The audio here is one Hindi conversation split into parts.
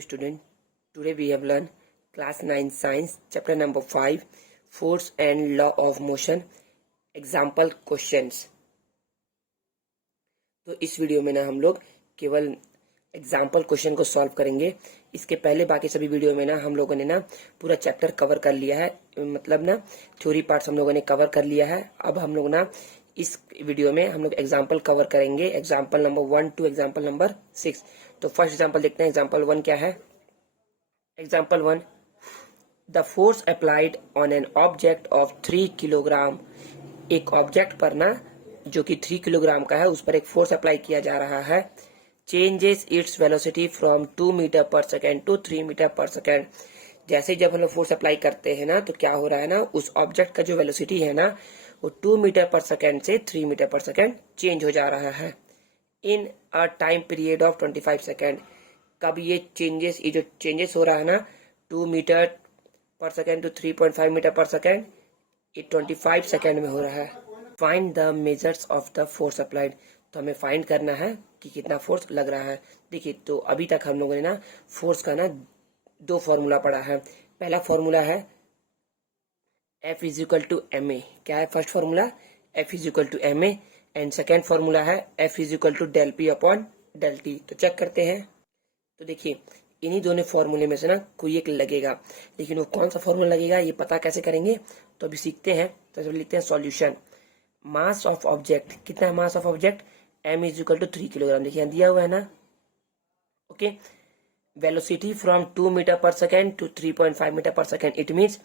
student, today we have learned class 9 science chapter number 5 force and law of motion example questions। तो इस वीडियो में ना हम लोग केवल एग्जाम्पल क्वेश्चन को सॉल्व करेंगे। इसके पहले बाकी सभी वीडियो में ना हम लोगों ने ना पूरा चैप्टर कवर कर लिया है, मतलब ना थ्योरी पार्ट्स हम लोगों ने कवर कर लिया है। अब हम लोग ना इस वीडियो में हम लोग एग्जाम्पल कवर करेंगे, example number 1 to example number 6। तो फर्स्ट एग्जाम्पल देखते हैं। एग्जाम्पल 1 क्या है? Example 1, the force applied on an object of 3 kilogram. एक ऑब्जेक्ट पर ना जो कि 3 किलोग्राम का है उस पर एक फोर्स अप्लाई किया जा रहा है। Changes its velocity from 2 metre per second to 3 metre per second. जैसे जब हम लोग फोर्स अप्लाई करते हैं ना तो क्या हो रहा है ना, उस ऑब्जेक्ट का जो वेलोसिटी है ना वो 2 मीटर पर सेकेंड से 3 मीटर पर सेकेंड चेंज हो जा रहा है in a time period of 25 second. कब ये जो चेंजेस हो रहा है ना 2 metre per second to 3.5 metre per second, ये 25 सेकेंड में हो रहा है। Find the measures of the force applied. तो हमें फाइंड करना है कि कितना फोर्स लग रहा है। देखिए, तो अभी तक हम लोगों ने ना फोर्स का ना 2 फॉर्मूला पढ़ा है। पहला फॉर्मूला है F is equal to M A. क्या है first formula? F is equal to M A. And second formula है F is equal to del P upon del T. तो चेक करते हैं। तो देखिए, इन्हीं दोनों फॉर्मूले में से ना कोई एक लगेगा, लेकिन वो कौन सा फॉर्मूला लगेगा ये पता कैसे करेंगे तो अभी सीखते हैं। तो चलिए लिखते हैं सॉल्यूशन। मास ऑफ ऑब्जेक्ट, कितना है mass of object? m is equal to 3 kilogram. देखिए दिया हुआ है ना। Okay, velocity from 2 metre per second to 3.5 metre per second. It means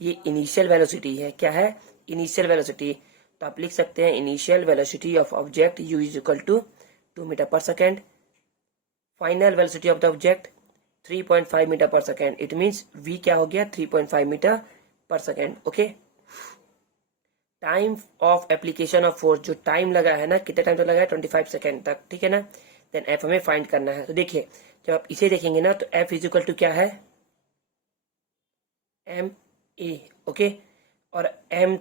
ये इनिशियल वेलोसिटी है। क्या है? Initial velocity. तो आप लिख सकते हैं initial velocity of object u is equal to 2 metre per second. Final velocity of the object 3.5 metre per second. It means v क्या हो गया? 3.5 metre per second. Okay, time of application of force, जो टाइम लगा है ना, कितना टाइम तो लगा है? 25 सेकेंड तक। ठीक है ना। देन एफ हमें फाइंड करना है। तो देखिए, जब आप इसे देखेंगे ना तो एफ इज इक्वल टू क्या है? M A. ओके, और एम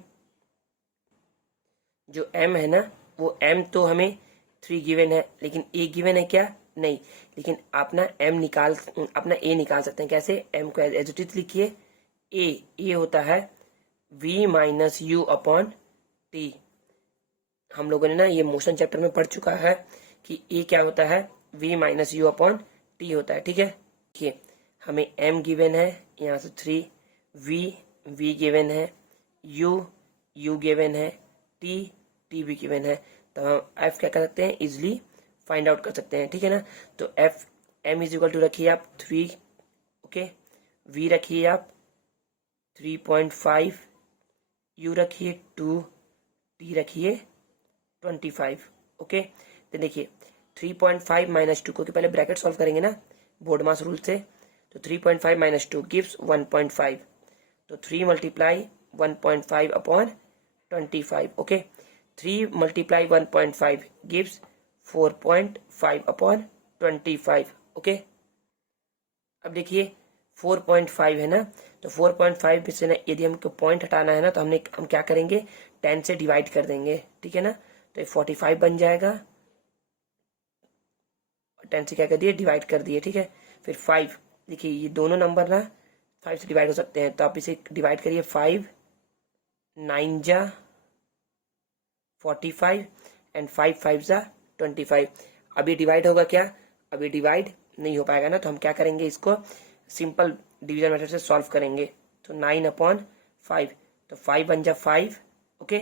जो एम है ना वो एम तो हमें 3 गिवन है, लेकिन ए गिवन है क्या? नहीं। लेकिन अपना अपना ए निकाल सकते हैं। कैसे? एम को एज इट इज लिखिए। ए होता है v minus U upon T. हम लोगों ने ना ये मोशन चैप्टर में पढ़ चुका है कि ए क्या होता है? v minus U upon T होता है। ठीक है, देखिए हमें m गिवन है, यहाँ से 3, v गिवन है, u गिवन है, t भी गिवन है। तो हम f क्या कर सकते हैं? इजिली फाइंड आउट कर सकते हैं। ठीक है ना। तो f m is equal to रखिए आप 3, ओके, v रखिए आप 3.5, u रखिए 2, t रखिए 25। ओके, तो देखिए 3.5 माइनस 2 क्योंकि पहले ब्रैकेट सॉल्व करेंगे ना बोर्ड मास रूल से। तो 3.5 माइनस 2 गिव्स 1.5। तो 3 multiply 1.5 upon 25। Okay, 3 multiply 1.5 gives 4.5 upon 25। Okay, अब देखिए 4.5 है ना, तो 4.5 में से ना यदि हमको पॉइंट हटाना है ना तो हम क्या करेंगे? 10 से डिवाइड कर देंगे। ठीक है ना। तो 45 बन जाएगा, 10 से क्या कर दिए? डिवाइड कर दिए। ठीक है, फिर 5। देखिए ये दोनों नंबर ना 5 से डिवाइड हो सकते हैं, तो आप इसे डिवाइड करिए। 5 9 जा 45 एंड 5 5 जा 25। अभी डिवाइड होगा क्या? अभी डिवाइड नहीं हो पाएगा ना, तो हम क्या करेंगे? इसको सिंपल डिवीजन मेथड से सॉल्व करेंगे। तो 9 अपॉन 5, तो 5 बन जा 5। ओके,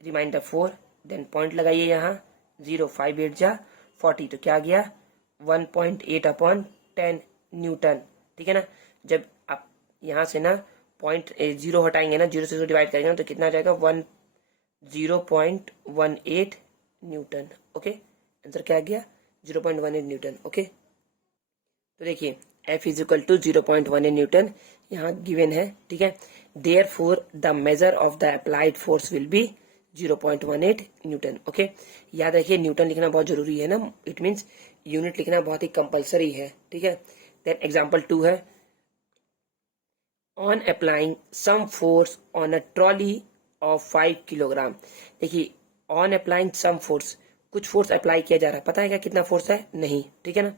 रिमाइंडर 4, देन पॉइंट लगाइए यहाँ 0, 5 8 जा 40। तो क्या आ गया? 1.8 अपॉन 10 न्यूटन। ठीक है ना। जब आप यहाँ से ना पॉइंट 0 हटाएंगे ना, 0 से डिवाइड करेंगे ना तो कितना आ जाएगा? 0.18 न्यूटन। ओके, आंसर क्या आ गया? 0.18 न्यूटन। ओके, तो देखिए F is equal to 0.18 newton यहाँ गिवन है। ठीक है, therefore the measure of the applied force will be 0.18 newton. Okay, याद रखिए न्यूटन लिखना बहुत जरूरी है ना, इट मीन्स यूनिट लिखना बहुत ही कंपलसरी है। ठीक है, देन एग्जाम्पल 2 है, on applying some force on a trolley of 5 kilogram. देखिए ऑन अप्लाइंग सम फोर्स, कुछ फोर्स अप्लाई किया जा रहा है, पता है क्या कितना फोर्स है? नहीं। ठीक है ना,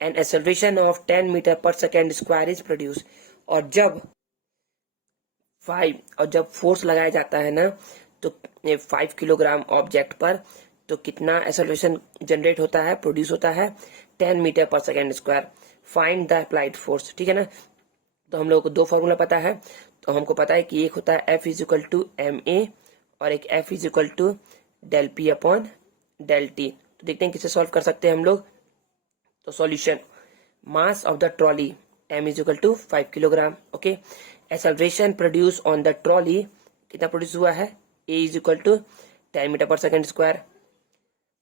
an acceleration of 10 metre per second square is produce. और जब फोर्स लगाया जाता है ना, तो 5 किलोग्राम ऑब्जेक्ट पर तो कितना एक्सेलरेशन जनरेट होता है, प्रोड्यूस होता है, 10 metre per second square. Find the applied force, ठीक है ना। तो हम लोगों को दो फॉर्मूला पता है। तो हमको पता है कि एक होता है F is equal to M A और एक F is equal to del P upon del T. तो देखते हैं किसे सॉल्व कर सकते हैं हम लोग। तो solution, mass of the trolley m is equal to 5 kilogram. Okay, acceleration produce on the trolley कितना प्रोड्यूस हुआ है, a is equal to 10 metre per second square.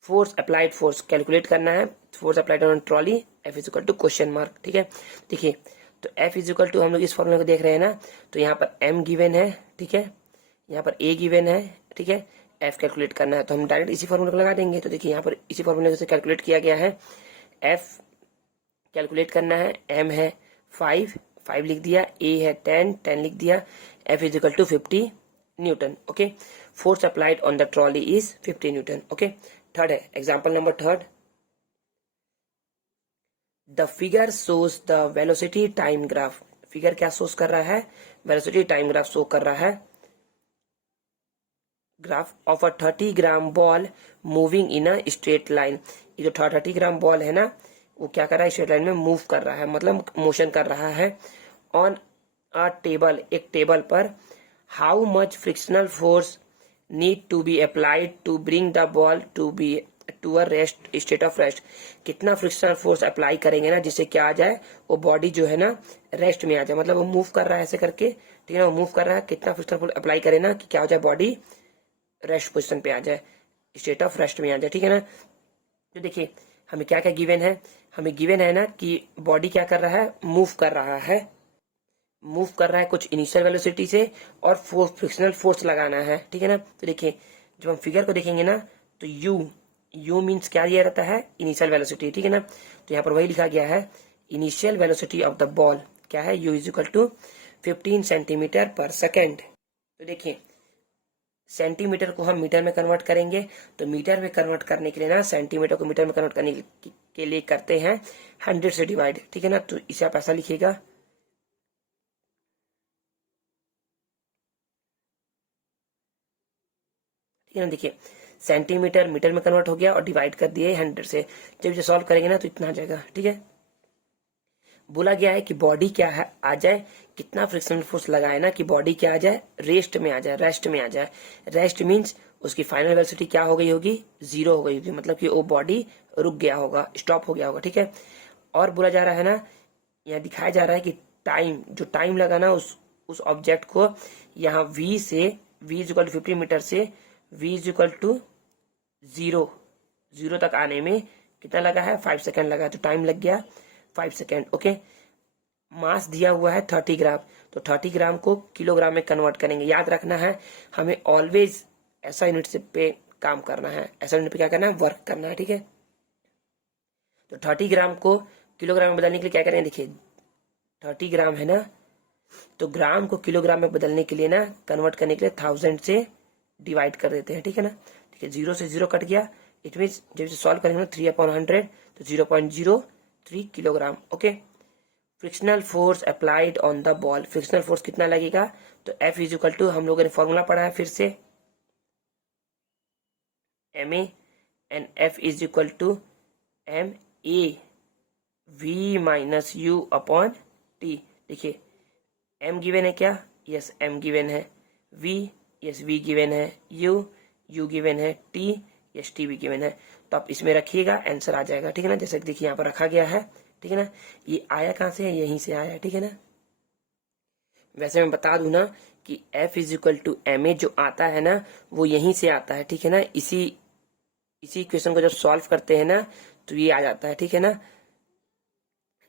Force applied, force calculate करना है, force applied on trolley, F is equal to question mark. ठीक है, देखिए तो F इज इक्वल टू हम लोग इस फॉर्मूले को देख रहे हैं ना, तो यहाँ पर m गिवन है, ठीक है, यहाँ पर a गिवन है, ठीक है, F कैलकुलेट करना है तो हम डायरेक्ट इसी फॉर्मूले को लगा देंगे। तो देखिए यहाँ पर इसी फॉर्मूले से कैलकुलेट किया गया है, F कैलकुलेट करना है, m है 5 लिख दिया, a है 10 लिख दिया, F is equal to 50 newton. Okay, force applied on the trolley is 50 newton. Okay, third है example number third. The figure shows the velocity time graph. Figure क्या शोज कर रहा है, वेलोसिटी टाइम ग्राफ शो कर रहा है। Graph of a 30 gram ball moving in a straight line. ये जो 30 ग्राम बॉल है ना, वो क्या कर रहा है, स्ट्रेट लाइन में मूव कर रहा है, मतलब मोशन कर रहा है। ऑन अ टेबल, एक टेबल पर, how much frictional force need to be applied to bring the ball to a rest, state of rest. कितना फ्रिक्शनल फोर्स अप्लाई करेंगे ना, जिससे क्या आ जाए, वो बॉडी जो है ना रेस्ट में आ जाए, मतलब वो मूव कर रहा है ऐसे करके, ठीक है ना, वो मूव कर रहा है, कितना फ्रिक्शनल फोर्स अप्लाई करे ना कि क्या हो जाए, बॉडी रेस्ट पोजिशन पे आ जाए, स्टेट ऑफ रेस्ट में आ जाए। ठीक है ना, तो देखिए हमें क्या क्या गिवन है, हमें गिवन है ना कि बॉडी क्या कर रहा है, मूव कर रहा है, मूव कर रहा है कुछ इनिशियल वेलोसिटी से, और फ्रिक्शनल फोर्स लगाना है। ठीक है ना, तो देखिए जब हम फिगर को देखेंगे ना, तो यू मीन्स क्या दिया रहता है, इनिशियल वेलोसिटी। ठीक है ना, तो यहाँ पर वही लिखा गया है, initial velocity of the ball क्या है, U is equal to 15 centimetre per second. तो देखिए सेंटीमीटर को हम मीटर में कन्वर्ट करेंगे, तो मीटर में कन्वर्ट करने के लिए ना, सेंटीमीटर को मीटर में कन्वर्ट करने के लिए करते हैं 100 से डिवाइड। ठीक है ना, तो इसे आप ऐसा लिखिएगा, ठीक है ना। देखिए सेंटीमीटर मीटर में कन्वर्ट हो गया और डिवाइड कर दिए 100 से। जब इसे सॉल्व करेंगे ना तो इतना आ जाएगा। ठीक है, बोला गया है कि बॉडी क्या है, आ जाए, कितना फ्रिक्शनल फोर्स लगाए ना कि बॉडी क्या आ जाए, रेस्ट में आ जाए, रेस्ट में आ जाए। रेस्ट मीन्स उसकी फाइनल वेलोसिटी क्या हो गई होगी, 0 हो गई होगी, मतलब कि वो बॉडी रुक गया होगा, स्टॉप हो गया होगा। ठीक है, और बोला जा रहा है ना, यहाँ दिखाया जा रहा है कि टाइम, जो टाइम लगा ना उस ऑब्जेक्ट को यहाँ v से, v is equal to 50 metre से v इज इक्वल टू 0 तक आने में कितना लगा है, 5 सेकेंड लगा है, तो टाइम लग गया 5 सेकेंड। ओके, मास दिया हुआ है 30 ग्राम, तो 30 ग्राम को किलोग्राम में कन्वर्ट करेंगे। याद रखना है हमें ऑलवेज ऐसा यूनिट से पे काम करना है, ऐसा यूनिट पे क्या करना है, वर्क करना है। ठीक है, तो 30 ग्राम को किलोग्राम में बदलने के लिए क्या करेंगे, देखिए 30 ग्राम है ना, तो ग्राम को किलोग्राम में बदलने के लिए ना, कन्वर्ट करने के लिए 1000 से डिवाइड कर देते हैं। ठीक है ना, ठीक है, 0 से 0 कट गया, इट मीन जब इसे सॉल्व करेंगे ना 3/100 तो 0.03 kilogram. Okay, frictional force applied on the ball, frictional force कितना लगेगा, तो F इज इक्वल टू, हम लोगों ने फॉर्मूला पढ़ा है फिर से, ma and F is equal to ma v minus U upon T. देखिए m गिवन है क्या, यस m गिवन है, v यस v गिवन है, u गिवन है, t यस t भी गिवन है। तो आप इसमें रखिएगा, आंसर आ जाएगा। ठीक है ना, जैसे कि देखिए यहाँ पर रखा गया है। ठीक है ना, ये आया कहाँ से है, यहीं से आया है। ठीक है ना, वैसे मैं बता दूं ना कि F is equal to M A जो आता है ना, वो यहीं से आता है। ठीक है ना, इसी इक्वेशन को जब सॉल्व करते हैं ना, तो ये आ जाता है। ठीक है ना,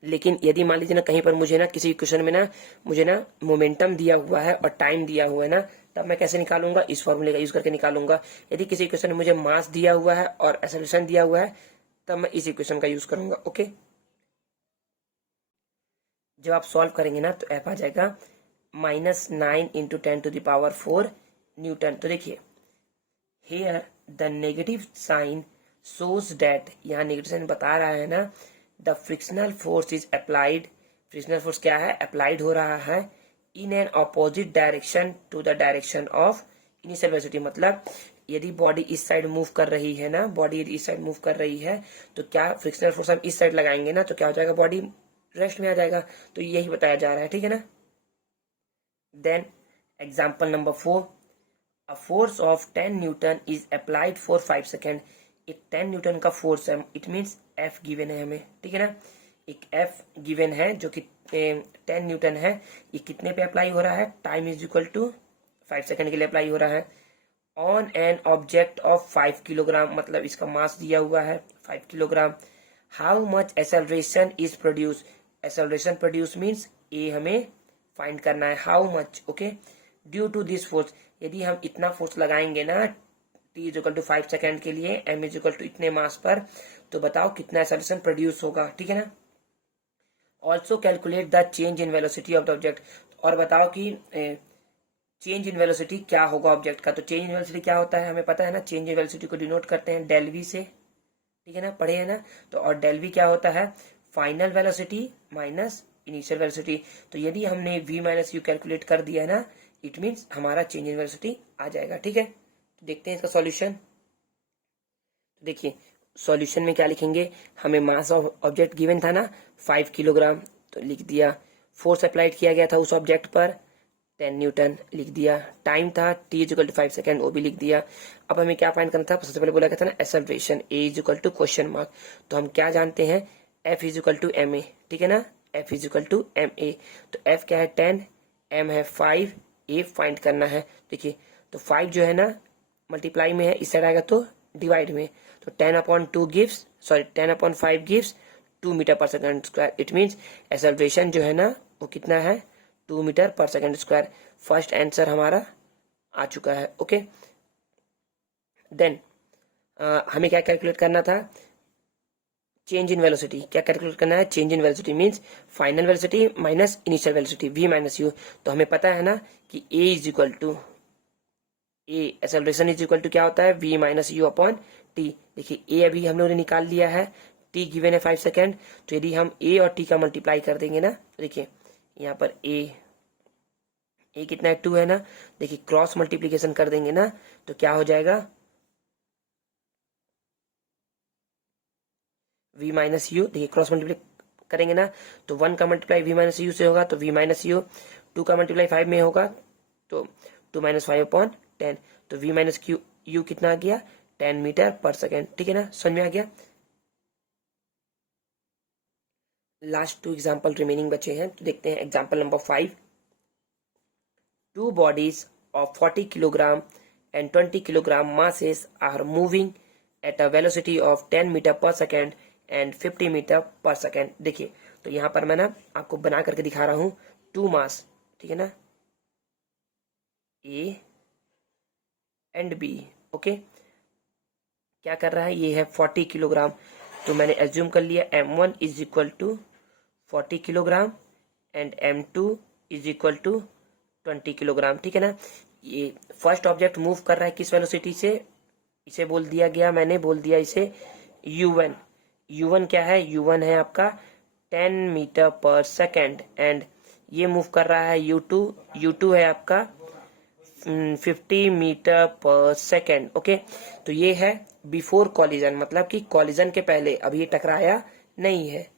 लेकिन यदि मान लीजिए ना कहीं पर मुझे ना किसी इक्वेशन में ना मुझे ना मोमेंटम दिया हुआ है और टाइम दिया हुआ है ना, तब मैं कैसे निकालूंगा, इस फॉर्मूले का यूज करके निकालूंगा। यदि किसी इक्वेशन में मुझे मास दिया हुआ है और एक्सेलरेशन दिया हुआ है, तब मैं इस इक्वेशन का यूज करूंगा। ओके, जब आप सॉल्व करेंगे ना तो F आ जाएगा -9 इंटू 10⁴ न्यूटन। तो देखिए here the negative sign shows that, यहाँ नेगेटिव साइन बता रहा है ना the frictional force is applied, frictional force क्या है, अप्लाइड हो रहा है in an opposite direction to the direction of initial velocity. मतलब यदि बॉडी इस साइड मूव कर रही है ना, बॉडी यदि इस साइड मूव कर रही है तो क्या फ्रिक्शनल फोर्स हम इस साइड लगाएंगे ना, तो क्या हो जाएगा, बॉडी रेस्ट में आ जाएगा। तो यही बताया जा रहा है, ठीक है ना। Then example number 4, a force of 10 newton is applied for 5 second. एक 10 न्यूटन का फोर्स है, इट मीन्स एफ गिवन है हमें, ठीक है ना। एक एफ गिवन है जो कि 10 न्यूटन है, ये कितने पे अप्लाई हो रहा है, time is equal to 5 second के लिए अप्लाई हो रहा है on an object of 5 kilogram, मतलब इसका मास दिया हुआ है 5 kilogram. How much acceleration is produce, acceleration produce means a हमें फाइंड करना है, how much, okay, due to this force. यदि हम इतना फोर्स लगाएंगे ना T is equal to 5 second के लिए, एम इज इक्वल टू इतने मास पर, तो बताओ कितना एक्सेलरेशन प्रोड्यूस होगा, ठीक है ना। Also calculate the change in velocity of the object, और बताओ कि चेंज इन वेलोसिटी क्या होगा ऑब्जेक्ट का। तो चेंज इन वेलोसिटी क्या होता है हमें पता है ना, चेंज इन वेलोसिटी को डिनोट करते हैं डेल वी से, ठीक है ना, पढ़े है ना। तो और डेल वी क्या होता है, final velocity minus initial velocity. तो यदि हमने v माइनस यू कैलकुलेट कर दिया है ना, इट मीन्स हमारा चेंज इन वेलोसिटी आ जाएगा, ठीक है। तो देखते हैं इसका सॉल्यूशन। देखिए सॉल्यूशन में क्या लिखेंगे, हमें मास ऑफ ऑब्जेक्ट गिवन था ना 5 किलोग्राम, तो लिख दिया। फोर्स अप्लाइड किया गया था उस ऑब्जेक्ट पर 10 न्यूटन, लिख दिया। टाइम था t is equal to 5 second, वो भी लिख दिया। अब हमें क्या फाइंड करना था, सबसे पहले बोला गया था ना acceleration, a is equal to question mark. तो हम क्या जानते हैं, f is equal to ma, ठीक है ना, f is equal to ma। तो f क्या है 10, m है 5, a फाइंड करना है। देखिए तो 5 जो है ना मल्टीप्लाई में है, इस साइड आएगा तो डिवाइड में, तो 10/2 गिव्स, सॉरी 10/5 गिव्स 2 मीटर पर second square. It means acceleration जो है ना वो कितना है, 2 मीटर पर सेकंड स्क्वायर। फर्स्ट आंसर हमारा आ चुका है, ओके। देन हमें क्या कैलकुलेट करना था, चेंज इन वेलोसिटी। क्या कैलकुलेट करना है, change in velocity means final velocity minus initial velocity, v minus U. तो हमें पता है ना कि a is equal to A, acceleration is equal to क्या होता है, v minus U upon T. देखिए a अभी हम लोगों ने निकाल लिया है, t गिवन है 5 सेकेंड। तो यदि हम a और t का मल्टीप्लाई कर देंगे ना, देखिए यहाँ पर a कितना है 2 है ना, देखिए क्रॉस मल्टीप्लीकेशन कर देंगे ना तो क्या हो जाएगा, v माइनस यू। देखिए क्रॉस मल्टीप्लाई करेंगे ना तो 1 का मल्टीप्लाई v माइनस यू से होगा, तो v माइनस यू। 2 का मल्टीप्लाई 5 में होगा तो 2 माइनस 5 अपॉन 10, तो v माइनस क्यू यू कितना आ गया, 10 मीटर पर सेकेंड, ठीक है ना, समझ में आ गया। लास्ट 2 एग्जाम्पल रिमेनिंग बचे हैं, तो देखते हैं example number 5। 2 bodies of 40 kilogram and 20 kilogram masses are moving at a velocity of 10 metre per second and 50 metre per second. देखिए तो यहाँ पर मैं ना आपको बना करके दिखा रहा हूँ 2 मास, ठीक है ना, A एंड B, ओके। क्या कर रहा है, ये है 40 किलोग्राम, तो मैंने एज्यूम कर लिया m1 is equal to 40 kilogram and m2 is equal to 20 kilogram, ठीक है ना। ये फर्स्ट ऑब्जेक्ट मूव कर रहा है किस वेलोसिटी से, इसे बोल दिया गया, मैंने बोल दिया इसे u1। u1 क्या है, u1 है आपका 10 मीटर पर सेकेंड, एंड ये मूव कर रहा है u2 है आपका 50 मीटर पर सेकेंड, ओके। तो ये है बिफोर कॉलिजन, मतलब कि कॉलिजन के पहले, अभी ये टकराया नहीं है।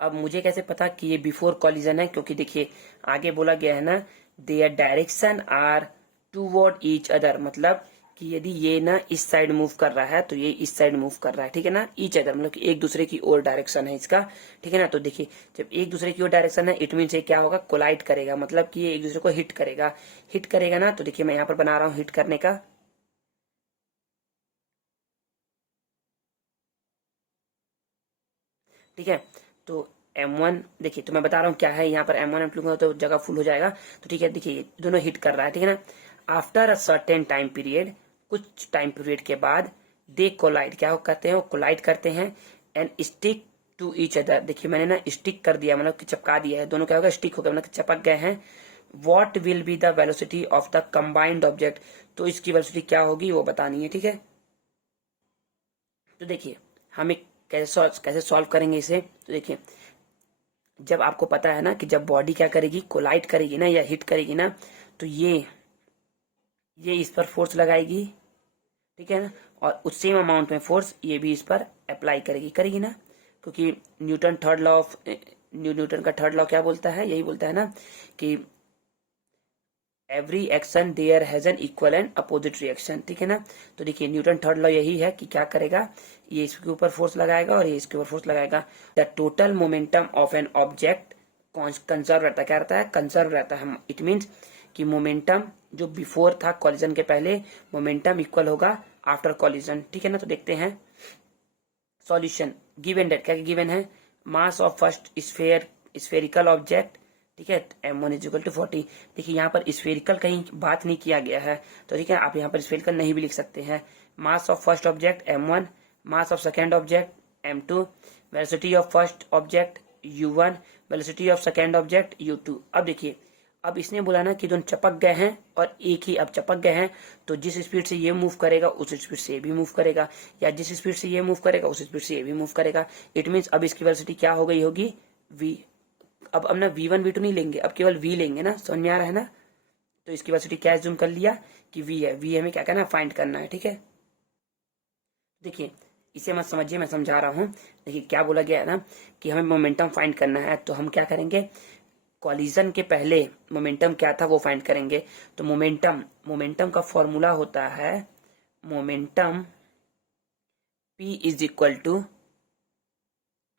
अब मुझे कैसे पता कि ये बिफोर कॉलिजन है, क्योंकि देखिए आगे बोला गया है ना their direction are toward each other, मतलब कि यदि ये ना इस साइड मूव कर रहा है तो ये इस साइड मूव कर रहा है, ठीक है ना, ईच अदर मतलब कि एक दूसरे की ओर डायरेक्शन है इसका, ठीक है ना। तो देखिए जब एक दूसरे की ओर डायरेक्शन है इट मीन ये क्या होगा, कोलाइड करेगा, मतलब कि ये एक दूसरे को हिट करेगा ना। तो देखिए मैं यहाँ पर बना रहा हूँ हिट करने का, ठीक है। तो M1 देखिए, तो मैं बता रहा हूँ क्या है, यहाँ पर M1 M2 लूंगा तो जगह फुल हो जाएगा, तो ठीक है। देखिए दोनों हिट कर रहा है, ठीक है ना। After a certain time period, कुछ टाइम पीरियड के बाद दे कोलाइड, क्या करते हैं, वो कोलाइड करते हैं and stick to each other. देखिए मैंने ना स्टिक कर दिया, मतलब कि चिपका दिया है, दोनों क्या होगा, स्टिक हो गया, मतलब चिपक गए हैं। What will be the velocity of the combined object, तो इसकी वेलोसिटी क्या होगी वो बतानी है, ठीक है। तो देखिए हमें कैसे सॉल्व करेंगे इसे, तो देखिए जब आपको पता है ना कि जब बॉडी क्या करेगी, कोलाइड करेगी ना या हिट करेगी ना, तो ये इस पर फोर्स लगाएगी, ठीक है ना, और उस सेम अमाउंट में फोर्स ये भी इस पर अप्लाई करेगी ना, क्योंकि न्यूटन का थर्ड लॉ क्या बोलता है, यही बोलता है ना कि every action there has an equal and opposite reaction, ठीक है ना। तो देखिए न्यूटन थर्ड लॉ यही है कि क्या करेगा, ये इसके ऊपर फोर्स लगाएगा और ये इसके ऊपर फोर्स लगाएगा। The total momentum of an object conserve रहता है, क्या रहता है, कंजर्व रहता है। इट मीन्स कि मोमेंटम जो बिफोर था कॉलिजन के पहले, मोमेंटम इक्वल होगा आफ्टर कॉलिजन, ठीक है ना। तो देखते हैं सॉल्यूशन। गिवन डेट, क्या गिवन है, mass of first spherical object, ठीक है, m1 इज इक्वल टू 40। देखिए यहाँ पर स्फेरिकल कहीं बात नहीं किया गया है, तो ठीक है आप यहाँ पर स्फेरिकल नहीं भी लिख सकते हैं। Mass of first object m1, mass of second object m2, velocity of first object u1, velocity of second object u2। अब देखिए अब इसने बोला ना कि दोनों चपक गए हैं और एक ही अब चपक गए हैं, तो जिस स्पीड से ये मूव करेगा उस स्पीड से ये भी मूव करेगा, या जिस स्पीड से ये मूव करेगा उस स्पीड से ये भी मूव करेगा। इट मीन्स अब इसकी वेलोसिटी क्या हो गई होगी, v। अब ना v1 v2 नहीं लेंगे, अब केवल v लेंगे ना, समझ में आ रहा है ना। तो इसकी वेलोसिटी क्या एज्यूम कर लिया कि v है, v हमें क्या करना है, फाइंड करना है, ठीक है। देखिए इसे मत समझिए, मैं समझा रहा हूँ। देखिए क्या बोला गया है ना कि हमें मोमेंटम फाइंड करना है, तो हम क्या करेंगे, कॉलिजन के पहले मोमेंटम क्या था वो फाइंड करेंगे। तो मोमेंटम का फॉर्मूला होता है momentum p is equal to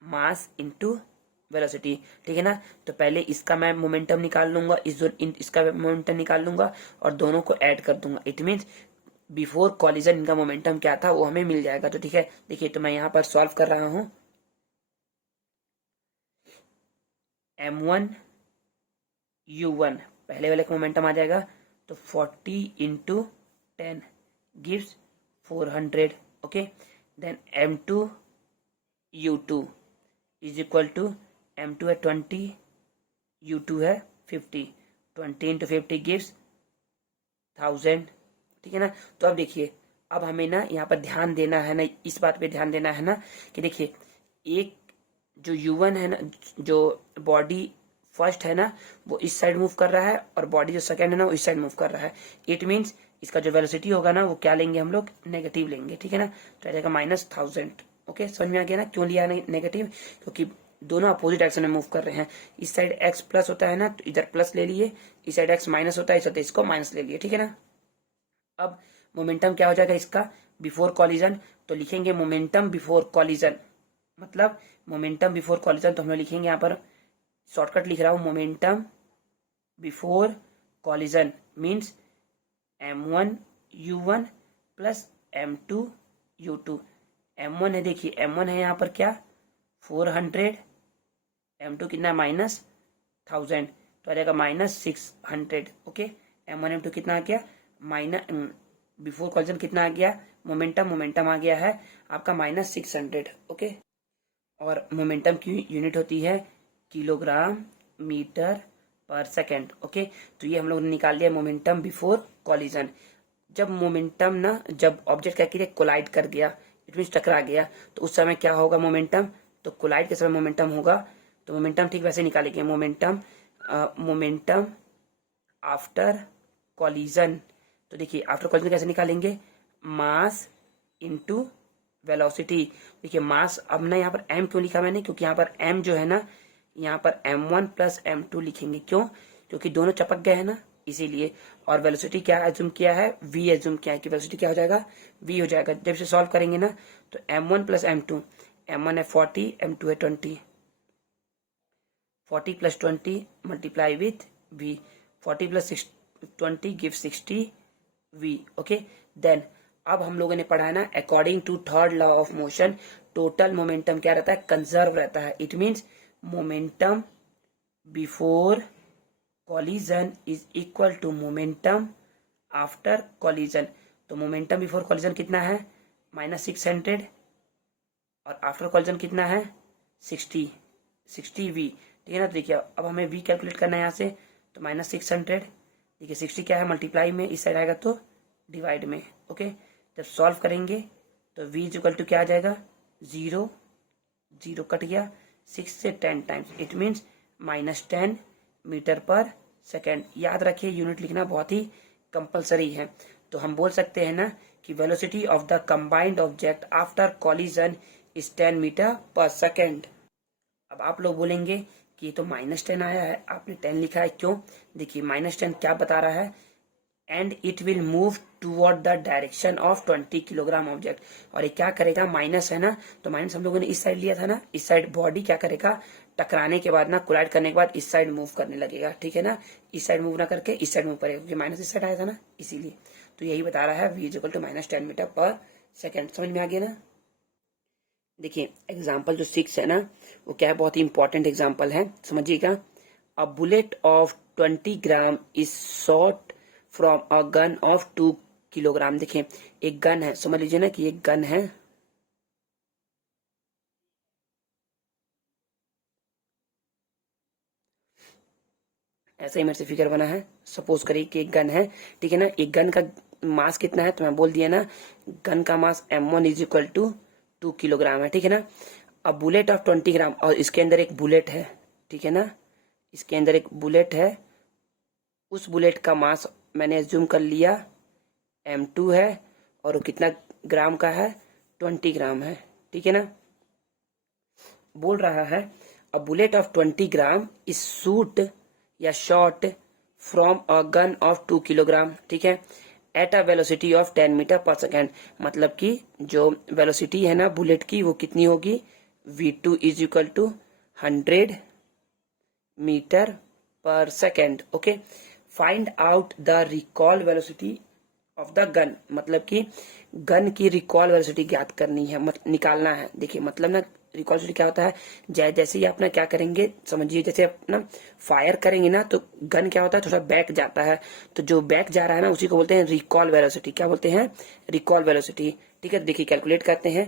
mass into velocity, ठीक है ना। तो पहले इसका मैं मोमेंटम निकाल लूंगा, इसका मोमेंटम निकाल लूंगा और दोनों को ऐड कर दूंगा। इट मीन्स बिफोर कॉलिजन इनका मोमेंटम क्या था वो हमें मिल जाएगा। तो ठीक है, देखिए तो मैं यहाँ पर सॉल्व कर रहा हूँ। m1 u1 पहले वाले का मोमेंटम आ जाएगा, तो 40 into 10 gives 400, okay. Then m2 u2 is equal to m2 है 20, u2 है 50, 20 इंटू 50 गिव्स 1000, ठीक है ना। तो अब देखिए अब हमें ना यहाँ पर ध्यान देना है ना, इस बात पे ध्यान देना है ना कि देखिए एक जो u1 है ना, जो बॉडी फर्स्ट है ना वो इस साइड मूव कर रहा है और बॉडी जो सेकंड है ना वो इस साइड मूव कर रहा है। इट मीन्स इसका जो वेलोसिटी होगा ना वो क्या लेंगे हम लोग, नेगेटिव लेंगे, ठीक है ना। तो आ जाएगा -1000, ओके। समझ में आ गया ना क्यों लिया नेगेटिव, क्योंकि दोनों अपोजिट डायरेक्शन में मूव कर रहे हैं। इस साइड x प्लस होता है ना तो इधर प्लस ले लिए, इस साइड x माइनस होता है इस इसको माइनस ले लिए, ठीक है ना। अब मोमेंटम क्या हो जाएगा इसका बिफोर कॉलिजन, तो लिखेंगे मोमेंटम बिफोर कॉलिजन, मतलब मोमेंटम बिफोर कॉलिजन तो हम लोग लिखेंगे यहाँ पर शॉर्टकट लिख रहा हूं, momentum before collision means m1 u1 plus m2 u2। m1 है, देखिए m1 है यहाँ पर क्या 400, m2 कितना -1000, तो आ जाएगा -600, ओके। m1 m2 कितना आ गया, माइनस बिफोर कॉलिजन कितना आ गया, मोमेंटम आ गया है आपका -600, ओके। और मोमेंटम की यूनिट होती है kilogram metre per second, okay. तो ये हम लोग ने निकाल लिया मोमेंटम बिफोर कॉलिजन। जब मोमेंटम ना, जब ऑब्जेक्ट क्या किया, कोलाइड कर गया, इट मीन्स टकरा गया, तो उस समय क्या होगा मोमेंटम, तो कोलाइड के समय मोमेंटम होगा, तो मोमेंटम ठीक वैसे निकालेंगे, मोमेंटम आफ्टर कॉलिजन। तो देखिए आफ्टर कॉलिजन कैसे निकालेंगे, मास इंटू वेलोसिटी। देखिए मास, अब ना यहाँ पर m क्यों लिखा मैंने, क्योंकि यहाँ पर m जो है ना, यहाँ पर m1 प्लस m2 लिखेंगे, क्यों, क्योंकि दोनों चपक गए हैं ना इसीलिए। और वेलोसिटी क्या एज्यूम किया है, v एज्यूम किया है कि वेलोसिटी क्या हो जाएगा, v हो जाएगा। जब इसे सॉल्व करेंगे ना तो m1 प्लस m2, m1 है 40, m2 है 20, 40 plus 20 multiply with v, 40 plus 20 give 60 v, okay. Then अब हम लोगों ने पढ़ा है ना, according to third law of motion total momentum क्या रहता है, कंजर्व रहता है। It means momentum before collision is equal to momentum after collision. तो मोमेंटम बिफोर कॉलिजन कितना है -600 और आफ्टर कॉलिजन कितना है 60 v, ठीक है ना। तो देखिए अब हमें v कैलकुलेट करना है यहाँ से, तो -600, देखिए 60 क्या है मल्टीप्लाई में, इस साइड आएगा तो डिवाइड में, ओके। जब सॉल्व करेंगे तो v इज इक्वल टू क्या आ जाएगा 0, जीरो कट गया, 6 से 10 times, it means -10 metre per second. याद रखिए यूनिट लिखना बहुत ही कंपलसरी है। तो हम बोल सकते हैं ना कि velocity of the combined object after collision is 10 metre per second. अब आप लोग बोलेंगे कि ये तो -10 आया है, आपने 10 लिखा है क्यों? देखिए -10 क्या बता रहा है, and it will move toward the direction of 20 kilogram object. और ये क्या करेगा, माइनस है ना, तो माइनस हम लोगों ने इस साइड लिया था ना, इस साइड बॉडी क्या करेगा, टकराने के बाद ना, कोलाइड करने के बाद इस साइड मूव करने लगेगा, ठीक है ना, इस साइड मूव ना करके इस साइड मूव करेगा, क्योंकि माइनस इस साइड आया था ना, इसीलिए। तो यही बता रहा है v equal to -10 metre per second. समझ में आ गया ना? देखिए एग्जाम्पल जो 6 है ना, वो क्या है, बहुत ही इंपॉर्टेंट एग्जाम्पल है, समझिएगा। अ bullet of 20 gram is shot from a gun of 2 kilogram. देखिए एक गन है, समझ लीजिए ना कि एक गन है, ऐसा ही मेरे से फिगर बना है, सपोज करिए कि एक गन है, ठीक है ना। एक गन का मास कितना है, तो मैं बोल दिया ना, गन का mass m1 is equal to 2 kilogram है, ठीक है ना। अब बुलेट ऑफ 20 ग्राम, और इसके अंदर एक बुलेट है, ठीक है ना, इसके अंदर एक बुलेट है, उस बुलेट का मास मैंने एज्यूम कर लिया m2 है, और वो कितना ग्राम का है, 20 ग्राम है, ठीक है ना। बोल रहा है a bullet of 20 gram is shoot या shot from a gun of 2 kilogram, ठीक है, at a velocity of 10 metre per second. मतलब कि जो वेलोसिटी है ना बुलेट की, वो कितनी होगी, v2 is equal to 100 metre per second. Okay, find out the recoil velocity of the gun, मतलब कि गन की रिकॉल वेलोसिटी ज्ञात करनी है, निकालना है। देखिए मतलब ना, रिकॉल वेलोसिटी क्या होता है, जैसे ही आप ना क्या करेंगे, समझिए जैसे आप ना फायर करेंगे ना, तो गन क्या होता है, थोड़ा बैक जाता है, तो जो बैक जा रहा है ना, उसी को बोलते हैं रिकॉल वेलोसिटी। क्या बोलते हैं, रिकॉल वेलोसिटी, ठीक है। देखिए कैलकुलेट करते हैं।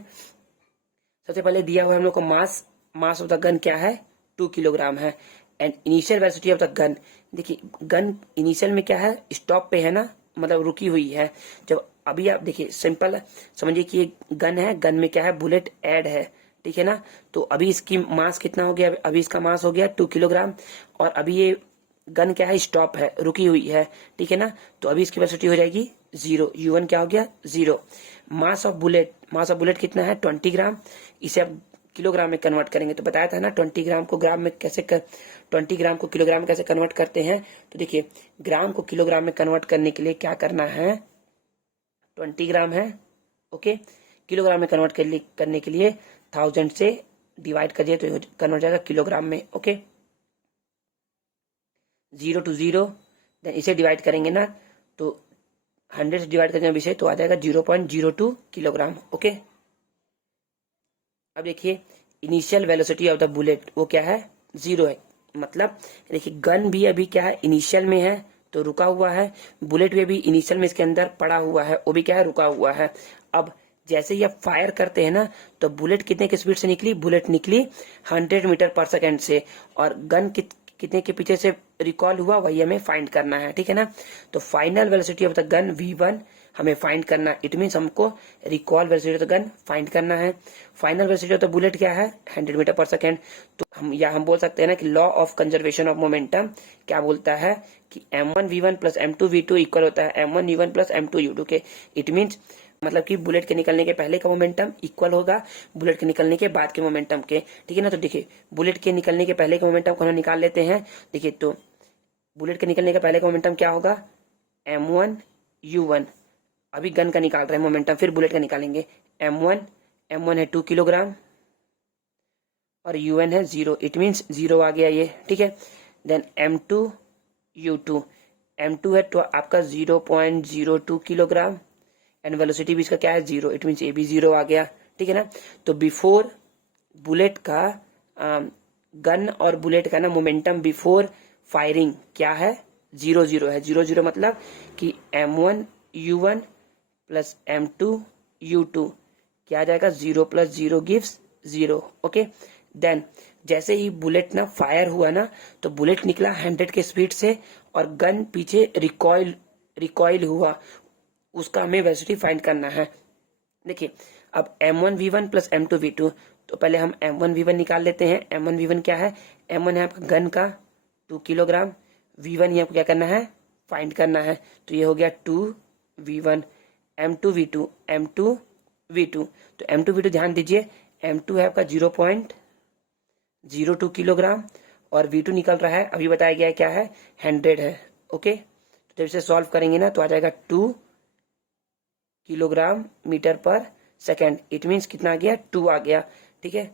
सबसे पहले दिया हुआ है हम लोग को मास, मास ऑफ द गन क्या है, 2 किलोग्राम है, and initial velocity of the gun. देखिए गन इनिशियल में क्या है, स्टॉप पे है ना, मतलब रुकी हुई है। जब अभी आप देखिए सिंपल समझिए कि ये गन है, गन में क्या है, बुलेट ऐड है, ठीक है ना। तो अभी इसकी मास कितना हो गया, अभी इसका मास हो गया 2 किलोग्राम, और अभी ये गन क्या है, स्टॉप है, रुकी हुई है, ठीक है ना। तो अभी इसकी वेलोसिटी हो जाएगी 0, u1 क्या हो गया, 0। Mass of bullet, mass of bullet कितना है, 20 ग्राम, इसे आप किलोग्राम में कन्वर्ट करेंगे, तो बताया था ना 20 ग्राम को ग्राम में कैसे 20 ग्राम को किलोग्राम में कैसे कन्वर्ट करते हैं। तो देखिए ग्राम को किलोग्राम में कन्वर्ट करने के लिए क्या करना है, 20 ग्राम है, ओके, किलोग्राम में कन्वर्ट करने के लिए 1000 से डिवाइड करिए तो कन्वर्ट हो जाएगा किलोग्राम में, ओके। 0 to 0, देन इसे डिवाइड करेंगे ना, तो 100 से डिवाइड करेंगे विषय, तो आ जाएगा 0.02 किलोग्राम, ओके। अब देखिए initial velocity of the bullet वो क्या है, 0 है। मतलब देखिए गन भी अभी क्या है, इनिशियल में है, तो रुका हुआ है, बुलेट भी अभी इनिशियल में इसके अंदर पड़ा हुआ है, वो भी क्या है, रुका हुआ है। अब जैसे ही आप फायर करते हैं ना, तो बुलेट कितने की स्पीड से निकली, बुलेट निकली 100 मीटर पर सेकेंड से, और गन कितने के पीछे से रिकॉल हुआ, वही हमें फाइंड करना है, ठीक है ना। तो final velocity of the gun v1 हमें फाइंड करना, इट मीन हमको recall velocity of the gun find करना है। Final velocity of the bullet क्या है, 100 मीटर पर सेकेंड। तो हम बोल सकते हैं ना कि law of conservation of momentum क्या बोलता है कि m1v1 प्लस m2v2 इक्वल होता है m1u1 प्लस m2u2 के। इट मीन्स मतलब कि बुलेट के निकलने के पहले का मोमेंटम इक्वल होगा बुलेट के निकलने के बाद के मोमेंटम के, ठीक है ना। तो देखिए बुलेट के निकलने के पहले के मोमेंटम को हम निकाल लेते हैं। देखिए तो बुलेट के निकलने के पहले का मोमेंटम क्या होगा, m1u1, अभी गन का निकाल रहे हैं मोमेंटम, फिर बुलेट का निकालेंगे। m1 है 2 किलोग्राम और un है 0, इट मीन्स 0 आ गया ये, ठीक है। देन m2u2 है तो आपका 0.02 किलोग्राम, एंड वेलोसिटी भी इसका क्या है, 0, इट मीन्स ये भी 0 आ गया, ठीक है ना। तो बिफोर बुलेट का गन और बुलेट का ना मोमेंटम बिफोर फायरिंग क्या है, 0 है। 0 मतलब कि m1u1 प्लस m2u2 क्या आ जाएगा, 0 प्लस 0 गिव्स 0, ओके। देन जैसे ही बुलेट ना फायर हुआ ना, तो बुलेट निकला 100 के स्पीड से, और गन पीछे रिकॉइल हुआ, उसका हमें वेलोसिटी फाइंड करना है। देखिए अब m1v1 प्लस m2v2, तो पहले हम M1V1 निकाल लेते हैं। M1V1 क्या है? M1 है आपका गन का 2 किलोग्राम, V1 ये आपको क्या करना है? फाइंड करना है। तो ये हो गया 2V1, M2V2, M2V2। तो M2V2 ध्यान दीजिए, M2 है आपका 0.02 किलोग्राम और V2 निकल रहा है, अभी बताया गया है क्या है? 100 है। ओके, तो जब इसे सॉल्व करेंगे ना तो आ जाएगा 2 kilogram metre per second. It means कितना आ गया? 2 आ गया। ठीक है,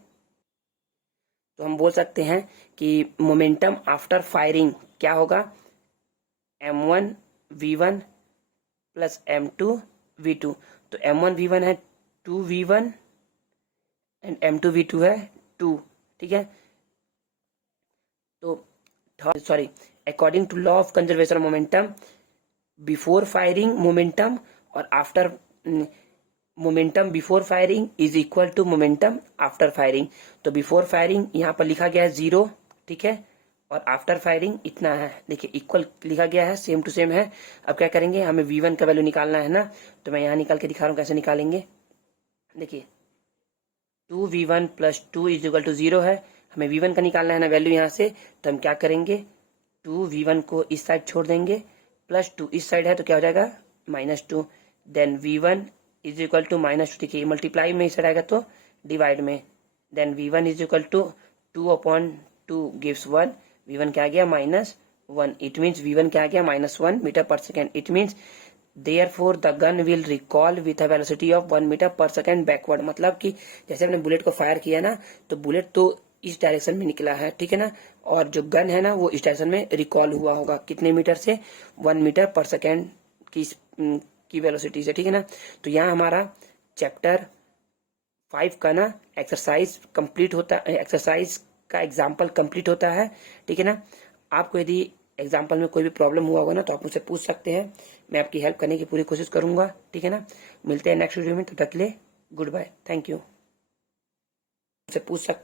तो हम बोल सकते हैं कि मोमेंटम आफ्टर फायरिंग क्या होगा? M1V1 plus M2V2। तो M1V1 है 2V1 एंड M2V2 है 2। ठीक है, तो sorry, according to law of conservation momentum, before firing momentum और after momentum before firing is equal to momentum after firing. तो बिफोर फायरिंग यहाँ पर लिखा गया है 0, ठीक है, और आफ्टर फायरिंग इतना है। देखिए इक्वल लिखा गया है, सेम टू सेम है। अब क्या करेंगे, हमें V1 का वैल्यू निकालना है ना, तो मैं यहाँ निकाल के दिखा रहा हूँ कैसे निकालेंगे। देखिए 2V1 plus 2 is equal to 0 है, हमें V1 का निकालना है ना वैल्यू यहाँ से। तो हम क्या करेंगे, 2V1 को इस साइड छोड़ देंगे, प्लस 2 इस साइड है तो क्या हो जाएगा? -2। Then V1 is equal to -2। देखिए मल्टीप्लाई में इस साइड आएगा तो डिवाइड में। Then V1 is equal to 2/2 gives 1। V1 क्या आ गया? -1। इट मीन्स V1 क्या आ गया? -1 metre per second. It means therefore the gun will recoil with a velocity of 1 metre per second backward. मतलब कि जैसे हमने बुलेट को फायर किया ना, तो बुलेट तो इस डायरेक्शन में निकला है, ठीक है ना, और जो गन है ना वो इस डायरेक्शन में रिकॉल हुआ होगा। कितने मीटर से? 1 मीटर पर सेकेंड की वेलोसिटी से, ठीक है ना। तो यहाँ हमारा चैप्टर 5 का ना एक्सरसाइज कंप्लीट होता है, एक्सरसाइज का एग्जाम्पल कंप्लीट होता है, ठीक है ना। आपको यदि एग्जाम्पल में कोई भी प्रॉब्लम हुआ होगा ना तो आप मुझसे पूछ सकते हैं, मैं आपकी हेल्प करने की पूरी कोशिश करूंगा, ठीक है ना। मिलते हैं नेक्स्ट वीडियो में, तब तक के लिए गुड बाय, थैंक यू। मुझसे पूछ सकते हैं।